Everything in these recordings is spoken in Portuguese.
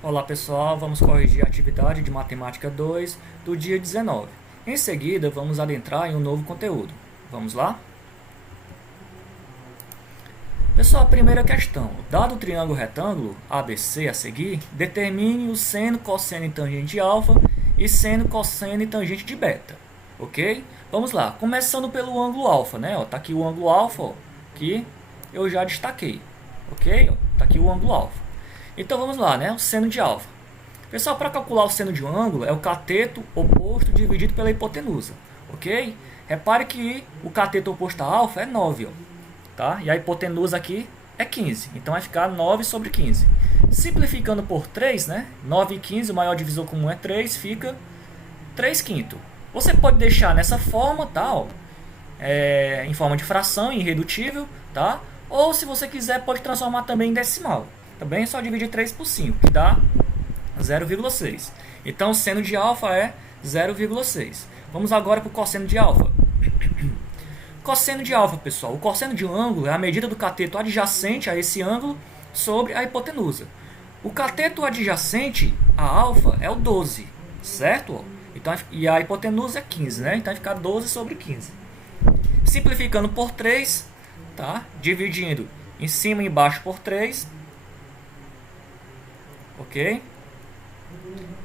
Olá pessoal, vamos corrigir a atividade de Matemática 2 do dia 19. Em seguida, vamos adentrar em um novo conteúdo. Vamos lá? Pessoal, a primeira questão. Dado o triângulo retângulo ABC a seguir, determine o seno, cosseno e tangente de alfa e seno, cosseno e tangente de beta. Ok? Vamos lá. Começando pelo ângulo alfa, né? Tá aqui o ângulo alfa, ó, que eu já destaquei. Ok? Tá aqui o ângulo alfa. Então vamos lá, né? O seno de alfa. Pessoal, para calcular o seno de um ângulo, é o cateto oposto dividido pela hipotenusa. Ok? Repare que o cateto oposto a alfa é 9, ó, tá? E a hipotenusa aqui é 15. Então vai ficar 9 sobre 15. Simplificando por 3, né? 9 e 15, o maior divisor comum é 3, fica 3 quintos. Você pode deixar nessa forma, tá? Ó, em forma de fração, irredutível, tá? Ou se você quiser, pode transformar também em decimal. Também é só dividir 3 por 5, que dá 0,6. Então, o seno de alfa é 0,6. Vamos agora para o cosseno de alfa. Cosseno de alfa, pessoal. O cosseno de um ângulo é a medida do cateto adjacente a esse ângulo sobre a hipotenusa. O cateto adjacente a alfa é o 12, certo? Então, e a hipotenusa é 15, né? Então vai ficar 12 sobre 15. Simplificando por 3, tá? Dividindo em cima e embaixo por 3. Ok?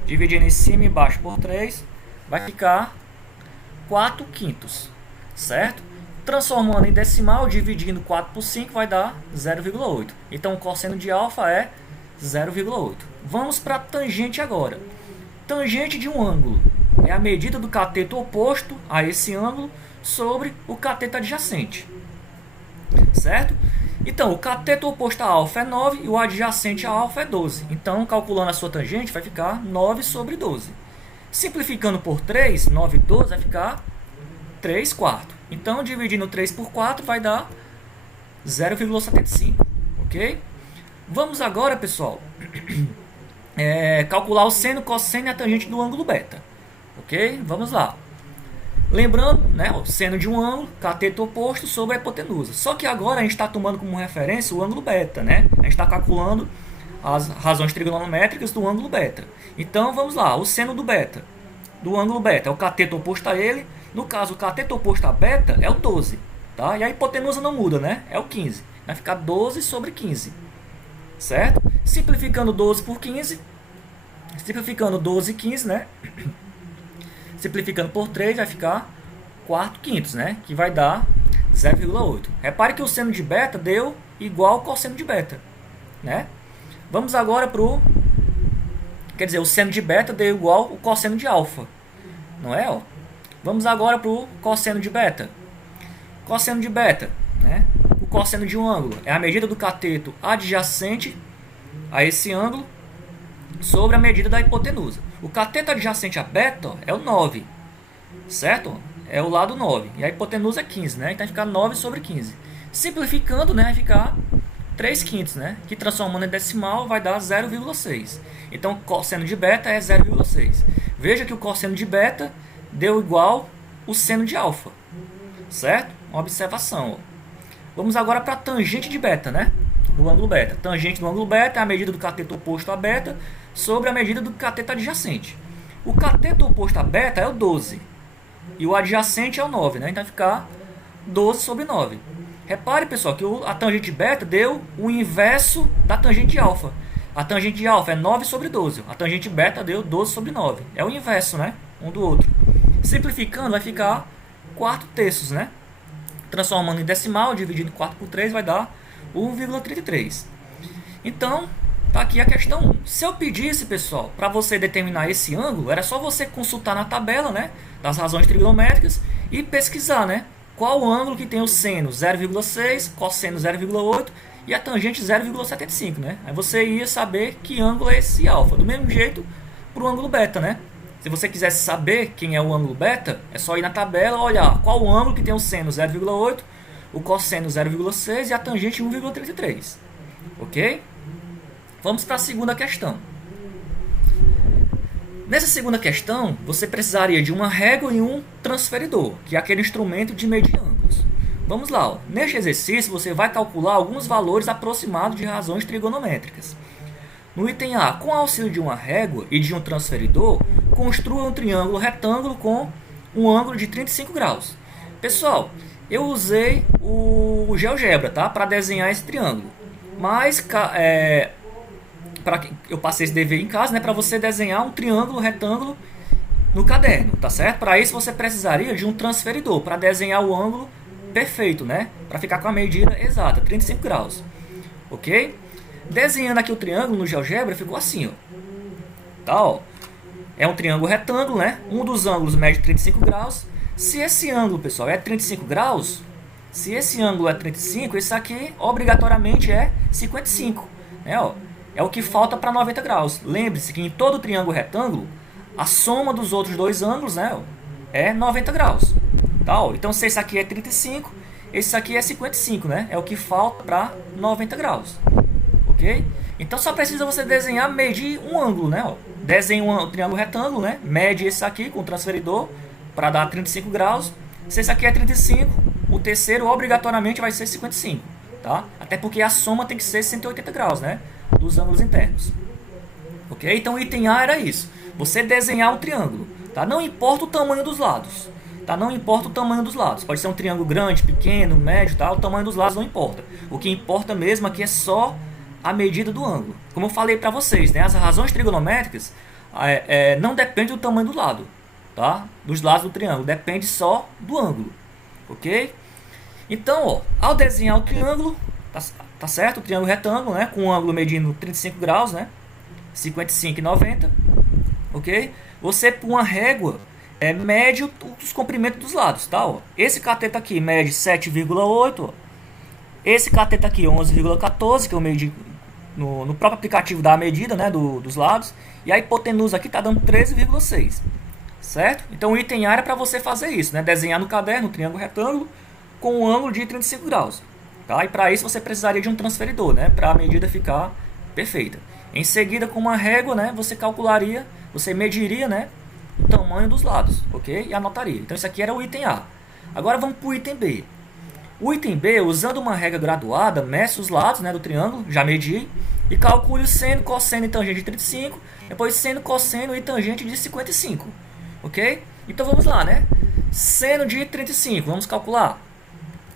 Dividindo em cima e embaixo por 3, vai ficar 4 quintos, certo? Transformando em decimal, dividindo 4 por 5, vai dar 0,8. Então, o cosseno de alfa é 0,8. Vamos para a tangente agora. Tangente de um ângulo é a medida do cateto oposto a esse ângulo sobre o cateto adjacente, certo? Então, o cateto oposto a alfa é 9 e o adjacente a alfa é 12. Então, calculando a sua tangente, vai ficar 9 sobre 12. Simplificando por 3, 9 e 12 vai ficar 3 quartos. Então, dividindo 3 por 4 vai dar 0,75. Ok? Vamos agora, pessoal, calcular o seno, cosseno e a tangente do ângulo beta. Ok? Vamos lá. Lembrando, né, o seno de um ângulo, cateto oposto sobre a hipotenusa. Só que agora a gente está tomando como referência o ângulo beta, né? A gente está calculando as razões trigonométricas do ângulo beta. Então vamos lá, o seno do beta, do ângulo beta, é o cateto oposto a ele. No caso, o cateto oposto a beta é o 12, tá? E a hipotenusa não muda, né? É o 15. Vai ficar 12 sobre 15, certo? Simplificando 12 por 15, simplificando 12 e 15, né? Simplificando por 3 vai ficar 4 quintos, né? Que vai dar 0,8. Repare que o seno de beta deu igual ao cosseno de beta, né? Vamos agora para o... Quer dizer, o seno de beta deu igual ao cosseno de alfa, não é? Ó? Vamos agora para o cosseno de beta. Cosseno de beta, né? O cosseno de um ângulo é a medida do cateto adjacente a esse ângulo sobre a medida da hipotenusa. O cateto adjacente a beta, ó, é o 9, certo? É o lado 9. E a hipotenusa é 15, né? Então vai ficar 9 sobre 15. Simplificando, né, vai ficar 3 quintos, né? Que transformando em decimal vai dar 0,6. Então o cosseno de beta é 0,6. Veja que o cosseno de beta deu igual o seno de alfa, certo? Uma observação. Ó. Vamos agora para a tangente de beta, né? Do ângulo beta. Tangente do ângulo beta é a medida do cateto oposto a beta sobre a medida do cateto adjacente. O cateto oposto a beta é o 12 e o adjacente é o 9, né? Então vai ficar 12 sobre 9. Repare, pessoal, que a tangente de beta deu o inverso da tangente de alfa. A tangente de alfa é 9 sobre 12. A tangente de beta deu 12 sobre 9. É o inverso, né? Um do outro. Simplificando, vai ficar 4 terços, né? Transformando em decimal, dividindo 4 por 3, vai dar 1,33. Então, tá aqui a questão 1. Se eu pedisse, pessoal, para você determinar esse ângulo, era só você consultar na tabela, né, das razões trigonométricas e pesquisar, né, qual o ângulo que tem o seno 0,6, cosseno 0,8 e a tangente 0,75, né? Aí você ia saber que ângulo é esse alfa. Do mesmo jeito para o ângulo beta, né? Se você quisesse saber quem é o ângulo beta, é só ir na tabela e olhar qual o ângulo que tem o seno 0,8, o cosseno 0,6 e a tangente 1,33. Ok? Vamos para a segunda questão. Nessa segunda questão, você precisaria de uma régua e um transferidor, que é aquele instrumento de medir ângulos. Vamos lá. Ó. Neste exercício, você vai calcular alguns valores aproximados de razões trigonométricas. No item A, com auxílio de uma régua e de um transferidor, construa um triângulo retângulo com um ângulo de 35 graus. Pessoal, eu usei o GeoGebra, tá? Para desenhar esse triângulo. Mas eu passei esse dever em casa, né? Para você desenhar um triângulo retângulo no caderno, tá certo? Para isso você precisaria de um transferidor para desenhar o ângulo perfeito, né? Para ficar com a medida exata, 35 graus. Ok? Desenhando aqui o triângulo no GeoGebra, ficou assim, ó. Tá, ó. É um triângulo retângulo, né? Um dos ângulos mede 35 graus. Se esse ângulo, pessoal, é 35 graus, se esse ângulo é 35, esse aqui obrigatoriamente é 55, né? Ó. É o que falta para 90 graus. Lembre-se que em todo triângulo retângulo, a soma dos outros dois ângulos, né, é 90 graus. Tá, ó. Então, se esse aqui é 35, esse aqui é 55, né? É o que falta para 90 graus. Ok? Então, só precisa você desenhar, medir um ângulo, né? Ó. Desenha um triângulo retângulo, né? Mede esse aqui com o transferidor para dar 35 graus. Se esse aqui é 35, o terceiro obrigatoriamente vai ser 55, tá? Até porque a soma tem que ser 180 graus, né? Dos ângulos internos. Ok? Então, o item A era isso. Você desenhar o triângulo, tá? Não importa o tamanho dos lados, tá? Não importa o tamanho dos lados. Pode ser um triângulo grande, pequeno, médio, tá? O tamanho dos lados não importa. O que importa mesmo aqui é só a medida do ângulo. Como eu falei para vocês, né? As razões trigonométricas não dependem do tamanho do lado, tá? Dos lados do triângulo, depende só do ângulo, ok? Então, ó, ao desenhar o triângulo, tá certo? O triângulo retângulo, né? Com o ângulo medindo 35 graus, né? 55 e 90, ok? Você, por uma régua, mede os comprimentos dos lados, tá? Ó. Esse cateto aqui mede 7,8, esse cateto aqui 11,14, que eu medi no próprio aplicativo da medida, né, dos lados, e a hipotenusa aqui está dando 13,6, certo? Então o item A era para você fazer isso, né? Desenhar no caderno um triângulo retângulo com um ângulo de 35 graus, tá? E para isso você precisaria de um transferidor, né, para a medida ficar perfeita. Em seguida, com uma régua, né, você mediria, né, o tamanho dos lados, ok? E anotaria. Então isso aqui era o item A. Agora vamos para o item B. O item B, usando uma regra graduada, meça os lados, né, do triângulo, já medi, e calcule o seno, cosseno e tangente de 35, depois seno, cosseno e tangente de 55, ok? Então vamos lá, né? Seno de 35, vamos calcular.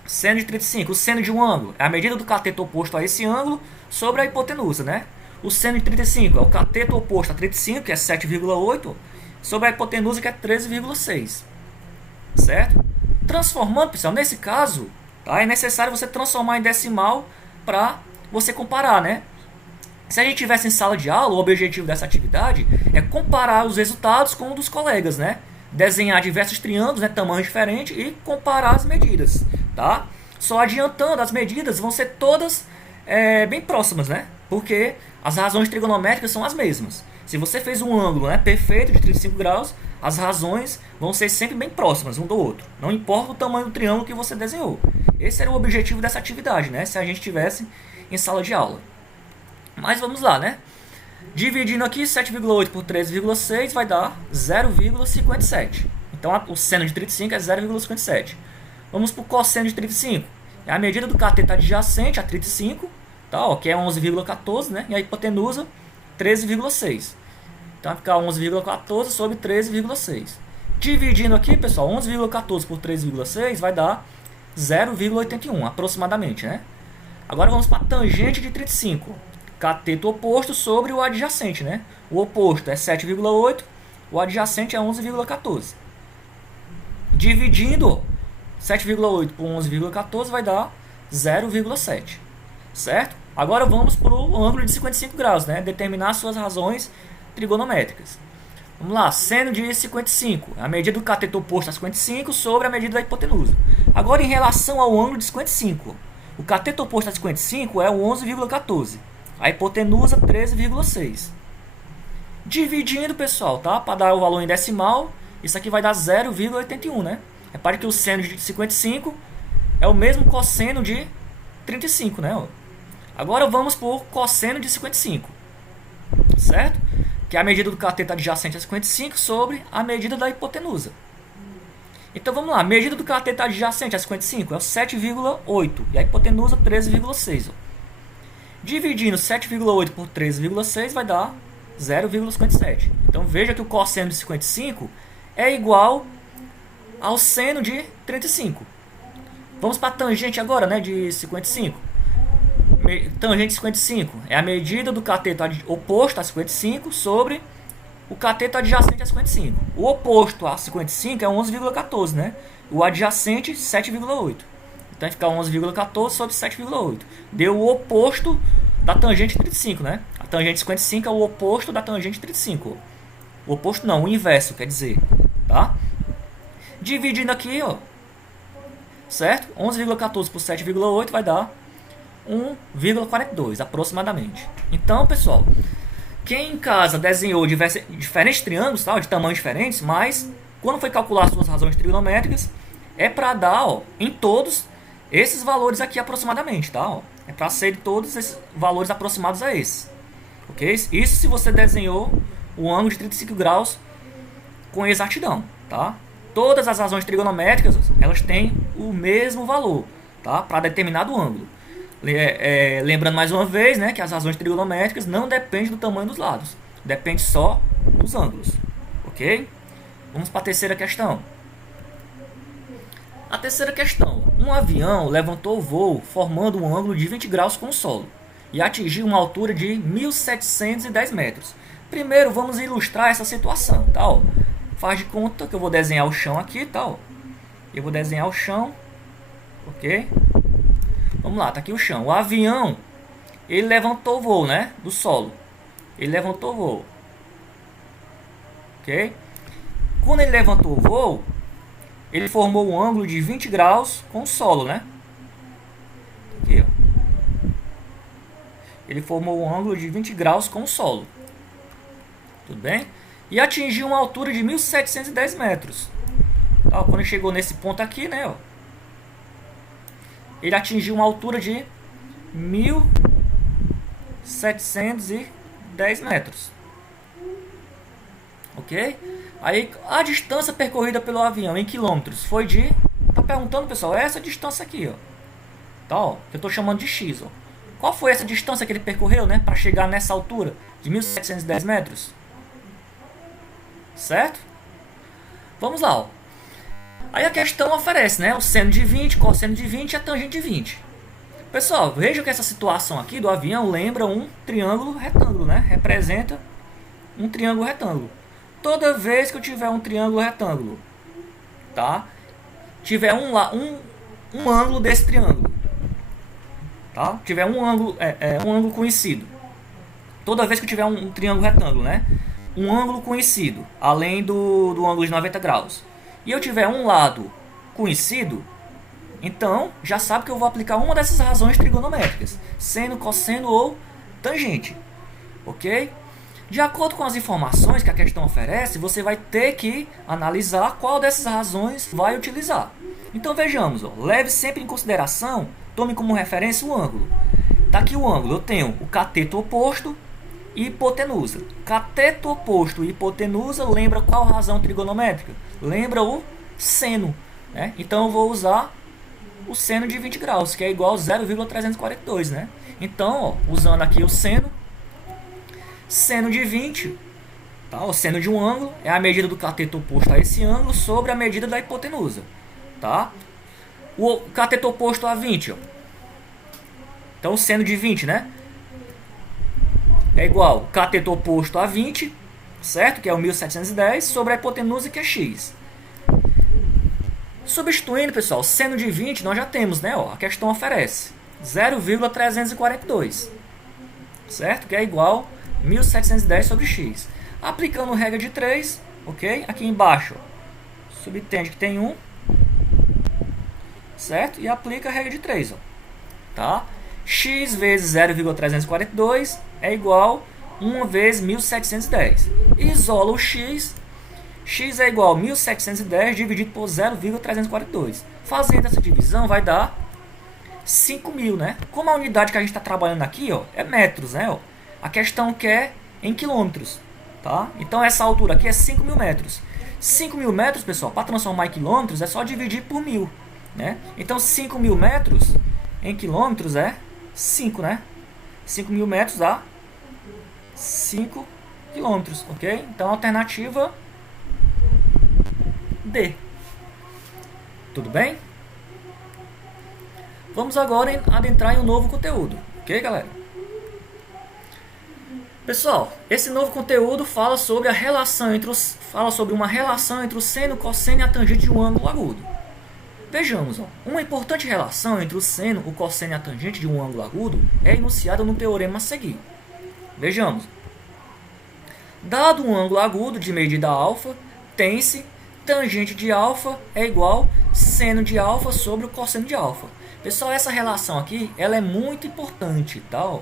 Seno de 35, o seno de um ângulo é a medida do cateto oposto a esse ângulo sobre a hipotenusa, né? O seno de 35 é o cateto oposto a 35, que é 7,8, sobre a hipotenusa, que é 13,6, certo? Transformando, pessoal, nesse caso, tá, é necessário você transformar em decimal para você comparar, né? Se a gente tivesse em sala de aula, o objetivo dessa atividade é comparar os resultados com o dos colegas, né? Desenhar diversos triângulos, né, tamanho diferente, e comparar as medidas, tá? Só adiantando, as medidas vão ser todas bem próximas, né? Porque as razões trigonométricas são as mesmas. Se você fez um ângulo, né, perfeito de 35 graus, as razões vão ser sempre bem próximas um do outro. Não importa o tamanho do triângulo que você desenhou. Esse era o objetivo dessa atividade, né? Se a gente estivesse em sala de aula. Mas vamos lá, né? Dividindo aqui 7,8 por 13,6 vai dar 0,57. Então o seno de 35 é 0,57. Vamos para o cosseno de 35. É a medida do cateto adjacente a 35, tá? Ó, que é 11,14, né? E a hipotenusa 13,6. Então vai ficar 11,14 sobre 13,6. Dividindo aqui, pessoal, 11,14 por 13,6 vai dar 0,81 aproximadamente, né? Agora vamos para a tangente de 35. Cateto oposto sobre o adjacente, né? O oposto é 7,8, o adjacente é 11,14. Dividindo 7,8 por 11,14 vai dar 0,7, certo? Agora vamos para o ângulo de 55 graus, né? Determinar suas razões trigonométricas. Vamos lá, seno de 55, a medida do cateto oposto a 55 sobre a medida da hipotenusa. Agora em relação ao ângulo de 55, o cateto oposto a 55 é o 11,14. A hipotenusa 13,6. Dividindo, pessoal, tá? Para dar o valor em decimal, isso aqui vai dar 0,81, né? Repare que o seno de 55 é o mesmo cosseno de 35, né? Agora vamos por cosseno de 55, certo? Que é a medida do cateto adjacente a 55 sobre a medida da hipotenusa. Então vamos lá, a medida do cateto adjacente a 55 é o 7,8 e a hipotenusa 13,6. Dividindo 7,8 por 13,6 vai dar 0,57. Então veja que o cosseno de 55 é igual ao seno de 35. Vamos para a tangente agora, né, de 55. Tangente de 55 é a medida do cateto oposto a 55 sobre o cateto adjacente a 55. O oposto a 55 é 11,14, né? O adjacente, 7,8. Então vai ficar 11,14 sobre 7,8. Deu o oposto da tangente 35, né? A tangente 55 é o oposto da tangente 35. O oposto não, o inverso, quer dizer, tá? Dividindo aqui, ó, certo? 11,14 por 7,8 vai dar 1,42 aproximadamente. Então, pessoal, quem em casa desenhou diferentes triângulos, tá, de tamanhos diferentes, mas quando foi calcular suas razões trigonométricas, é para dar, ó, em todos esses valores aqui aproximadamente, tá? Ó, é para ser todos esses valores aproximados a esses. Ok? Isso se você desenhou o ângulo de 35 graus com exatidão, tá? Todas as razões trigonométricas, elas têm o mesmo valor, tá? Para determinado ângulo. Lembrando mais uma vez, né, que as razões trigonométricas não dependem do tamanho dos lados, depende só dos ângulos, ok? Vamos para a terceira questão. A terceira questão: um avião levantou o voo formando um ângulo de 20 graus com o solo e atingiu uma altura de 1.710 metros. Primeiro vamos ilustrar essa situação, tá? Ó, faz de conta que eu vou desenhar o chão aqui, tá? Ó, eu vou desenhar o chão, ok? Vamos lá, tá aqui o chão. O avião, ele levantou o voo, né? Do solo. Ele levantou o voo. Ok? Quando ele levantou o voo, ele formou um ângulo de 20 graus com o solo, né? Aqui, ó. Ele formou um ângulo de 20 graus com o solo. Tudo bem? E atingiu uma altura de 1.710 metros. Tá? Quando ele chegou nesse ponto aqui, né? Ó, ele atingiu uma altura de 1.710 metros. Ok? Aí a distância percorrida pelo avião em quilômetros foi de... Tá perguntando, pessoal, é essa distância aqui, ó. Tá, ó, que eu tô chamando de X, ó. Qual foi essa distância que ele percorreu, né? Para chegar nessa altura de 1.710 metros? Certo? Vamos lá, ó. Aí a questão oferece, né, o seno de 20, cosseno de 20 e a tangente de 20. Pessoal, vejam que essa situação aqui do avião lembra um triângulo retângulo, né? Representa um triângulo retângulo. Toda vez que eu tiver um triângulo retângulo, tá? Tiver um ângulo desse triângulo, tá? Tiver um ângulo conhecido. Toda vez que eu tiver um triângulo retângulo, né? Um ângulo conhecido, além do ângulo de 90 graus. E eu tiver um lado conhecido, então já sabe que eu vou aplicar uma dessas razões trigonométricas, seno, cosseno ou tangente, ok? De acordo com as informações que a questão oferece, você vai ter que analisar qual dessas razões vai utilizar. Então vejamos, ó, leve sempre em consideração, tome como referência o ângulo. Tá aqui o ângulo, eu tenho o cateto oposto e hipotenusa. Cateto oposto e hipotenusa lembra qual razão trigonométrica? Lembra o seno, né? Então eu vou usar o seno de 20 graus, que é igual a 0,342, né? Então, ó, usando aqui o seno de 20, tá? O seno de um ângulo é a medida do cateto oposto a esse ângulo sobre a medida da hipotenusa, tá? O cateto oposto a 20, ó. Então o seno de 20, né? É igual o cateto oposto a 20, certo? Que é o 1710, sobre a hipotenusa, que é x. Substituindo, pessoal, seno de 20 nós já temos, né? Ó, a questão oferece 0,342, certo? Que é igual a 1710 sobre x. Aplicando regra de 3, ok? Aqui embaixo, ó, subtende que tem 1, certo? E aplica a regra de 3, ó, tá? X vezes 0,342 é igual a 1 vezes 1710. Isola o x. X é igual a 1710 dividido por 0,342. Fazendo essa divisão vai dar 5.000, né? Como a unidade que a gente está trabalhando aqui, ó, é metros, né? Ó, a questão quer em quilômetros, tá? Então essa altura aqui é 5.000 metros. 5.000 metros, pessoal, para transformar em quilômetros é só dividir por 1.000, né? Então 5.000 metros em quilômetros é 5, né? 5.000 metros a 5 quilômetros, ok? Então, alternativa D. Tudo bem? Vamos agora adentrar em um novo conteúdo, ok, galera? Pessoal, esse novo conteúdo fala sobre uma relação entre o seno, o cosseno e a tangente de um ângulo agudo. Vejamos, uma importante relação entre o seno, o cosseno e a tangente de um ângulo agudo é enunciada no teorema a seguir. Vejamos. Dado um ângulo agudo de medida alfa, tem-se tangente de alfa é igual seno de alfa sobre o cosseno de alfa. Pessoal, essa relação aqui ela é muito importante, tá?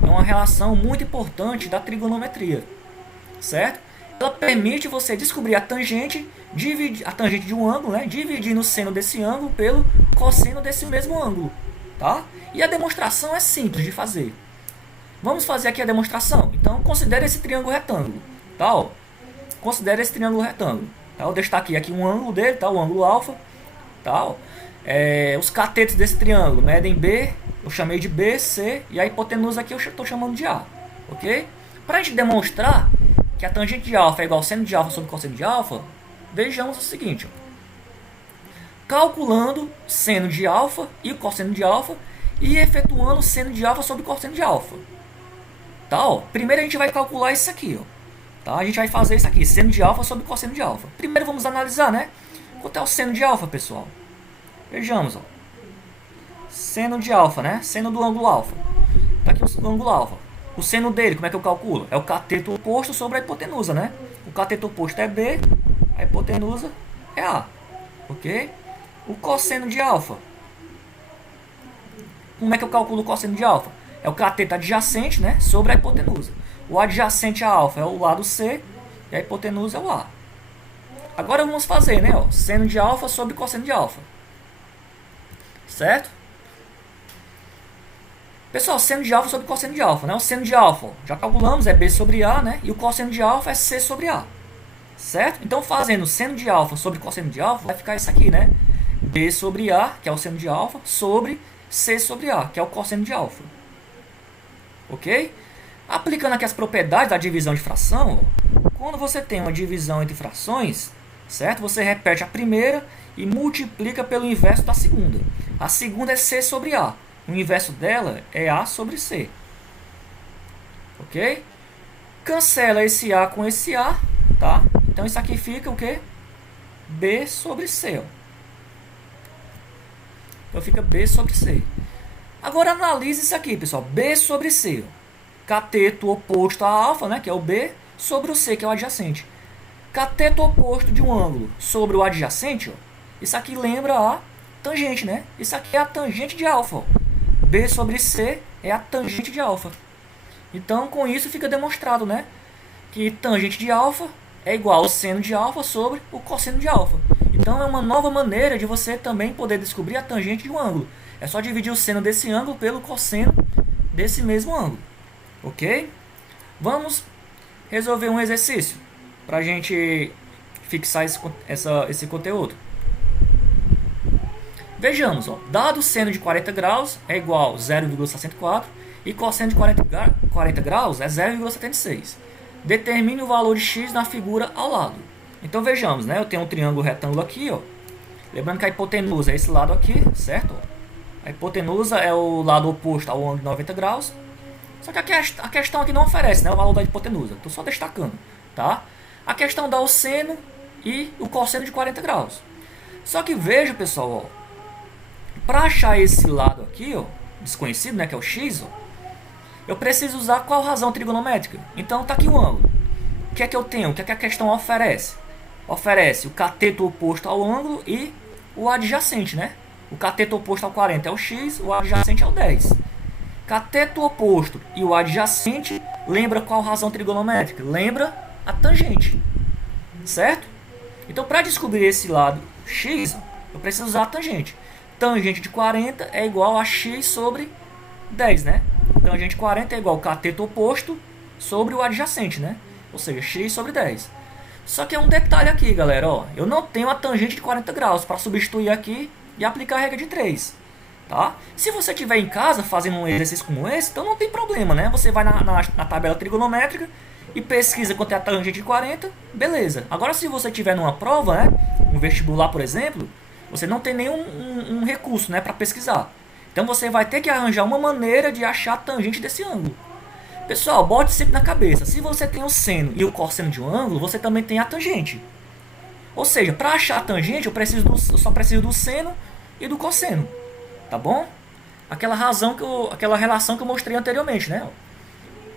É uma relação muito importante da trigonometria, certo? Ela permite você descobrir a tangente de um ângulo, né? Dividindo o seno desse ângulo pelo cosseno desse mesmo ângulo, tá? E a demonstração é simples de fazer. Vamos fazer aqui a demonstração. Então, considere esse triângulo retângulo, tá? Considere esse triângulo retângulo. Tá? Eu destaquei aqui um ângulo dele, tá? O ângulo alfa, tá? Os catetos desse triângulo medem B, eu chamei de B, C, e a hipotenusa aqui eu estou chamando de A, ok? Para a gente demonstrar que a tangente de alfa é igual ao seno de alfa sobre cosseno de alfa, vejamos o seguinte. Calculando seno de alfa e cosseno de alfa e efetuando seno de alfa sobre cosseno de alfa. Tá, primeiro a gente vai calcular isso aqui, tá? A gente vai fazer isso aqui, seno de alfa sobre cosseno de alfa. Primeiro vamos analisar, né? Quanto é o seno de alfa, pessoal? Vejamos, seno de alfa, né? Seno do ângulo alfa. Tá aqui o ângulo alfa. O seno dele, como é que eu calculo? É o cateto oposto sobre a hipotenusa, né? O cateto oposto é B, a hipotenusa é A, ok? O cosseno de alfa. Como é que eu calculo o cosseno de alfa? É o cateto adjacente, né? Sobre a hipotenusa. O adjacente a alfa é o lado C e a hipotenusa é o A. Agora vamos fazer, né? Seno de alfa sobre cosseno de alfa. Certo? Pessoal, seno de alfa sobre cosseno de alfa, né? O seno de alfa, já calculamos, é B sobre A, né? E o cosseno de alfa é C sobre A. Certo? Então, fazendo seno de alfa sobre cosseno de alfa, vai ficar isso aqui, né? B sobre A, que é o seno de alfa, sobre C sobre A, que é o cosseno de alfa. Ok? Aplicando aqui as propriedades da divisão de fração, quando você tem uma divisão entre frações, certo? Você repete a primeira e multiplica pelo inverso da segunda. A segunda é C sobre A. O inverso dela é A sobre C. Ok? Cancela esse A com esse A, tá? Então isso aqui fica o quê? B sobre C. Então fica B sobre C. Agora analise isso aqui, pessoal. B sobre C. Cateto oposto a alfa, né, que é o B, sobre o C, que é o adjacente. Cateto oposto de um ângulo sobre o adjacente, isso aqui lembra a tangente, né? Isso aqui é a tangente de alfa. B sobre C é a tangente de alfa. Então, com isso fica demonstrado, né, que tangente de alfa é igual ao seno de alfa sobre o cosseno de alfa. Então, é uma nova maneira de você também poder descobrir a tangente de um ângulo. É só dividir o seno desse ângulo pelo cosseno desse mesmo ângulo. Ok? Vamos resolver um exercício para a gente fixar esse conteúdo. Vejamos, dado seno de 40 graus é igual a 0,64 e cosseno de 40 graus é 0,76. Determine o valor de x na figura ao lado. Então vejamos, né? Eu tenho um triângulo retângulo aqui, lembrando que a hipotenusa é esse lado aqui, certo? A hipotenusa é o lado oposto ao ângulo de 90 graus. Só que a questão aqui não oferece, né, o valor da hipotenusa. Estou só destacando, tá? A questão dá o seno e o cosseno de 40 graus. Só que veja, pessoal, para achar esse lado aqui, desconhecido, né, que é o x, eu preciso usar qual razão trigonométrica? Então tá aqui o ângulo. O que é que eu tenho? O que é que a questão oferece? Oferece o cateto oposto ao ângulo e o adjacente, né? O cateto oposto ao 40 é o x, o adjacente é o 10. Cateto oposto e o adjacente lembra qual razão trigonométrica? Lembra a tangente, certo? Então, para descobrir esse lado x, eu preciso usar a tangente. Tangente de 40 é igual a x sobre 10, né? Tangente de 40 é igual ao cateto oposto sobre o adjacente, né? Ou seja, x sobre 10. Só que é um detalhe aqui, galera, eu não tenho a tangente de 40 graus para substituir aqui e aplicar a regra de 3. tá? Se você estiver em casa fazendo um exercício como esse, então não tem problema, né? Você vai na tabela trigonométrica e pesquisa quanto é a tangente de 40, beleza. Agora, se você estiver numa prova, né, um vestibular, por exemplo, você não tem nenhum um recurso, né, para pesquisar. Então você vai ter que arranjar uma maneira de achar a tangente desse ângulo. Pessoal, bote sempre na cabeça, se você tem o seno e o cosseno de um ângulo, você também tem a tangente. Ou seja, para achar a tangente, eu só preciso do seno e do cosseno, tá bom? Aquela relação que eu mostrei anteriormente, né?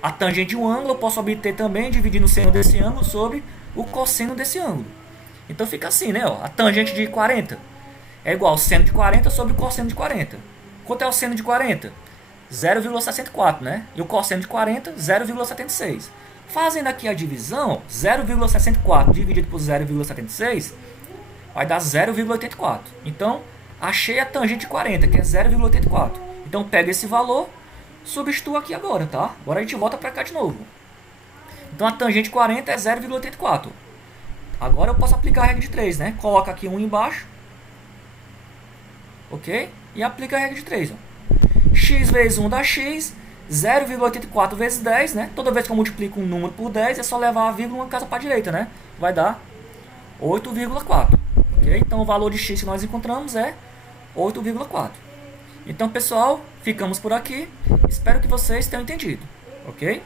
A tangente de um ângulo eu posso obter também dividindo o seno desse ângulo sobre o cosseno desse ângulo. Então fica assim, né? A tangente de 40 é igual ao seno de 40 sobre o cosseno de 40. Quanto é o seno de 40? 0,64, né? E o cosseno de 40, 0,76. Fazendo aqui a divisão, 0,64 dividido por 0,76 vai dar 0,84. Então, achei a tangente de 40, que é 0,84. Então, pega esse valor, substituo aqui agora, tá? Agora a gente volta para cá de novo. Então, a tangente de 40 é 0,84. Agora eu posso aplicar a regra de 3, né? Coloca aqui 1 embaixo. Ok? E aplica a regra de 3, ó. X vezes 1 dá X, 0,84 vezes 10, né? Toda vez que eu multiplico um número por 10, é só levar a vírgula uma casa para a direita, né? Vai dar 8,4. Ok? Então o valor de X que nós encontramos é 8,4. Então, pessoal, ficamos por aqui. Espero que vocês tenham entendido. Ok?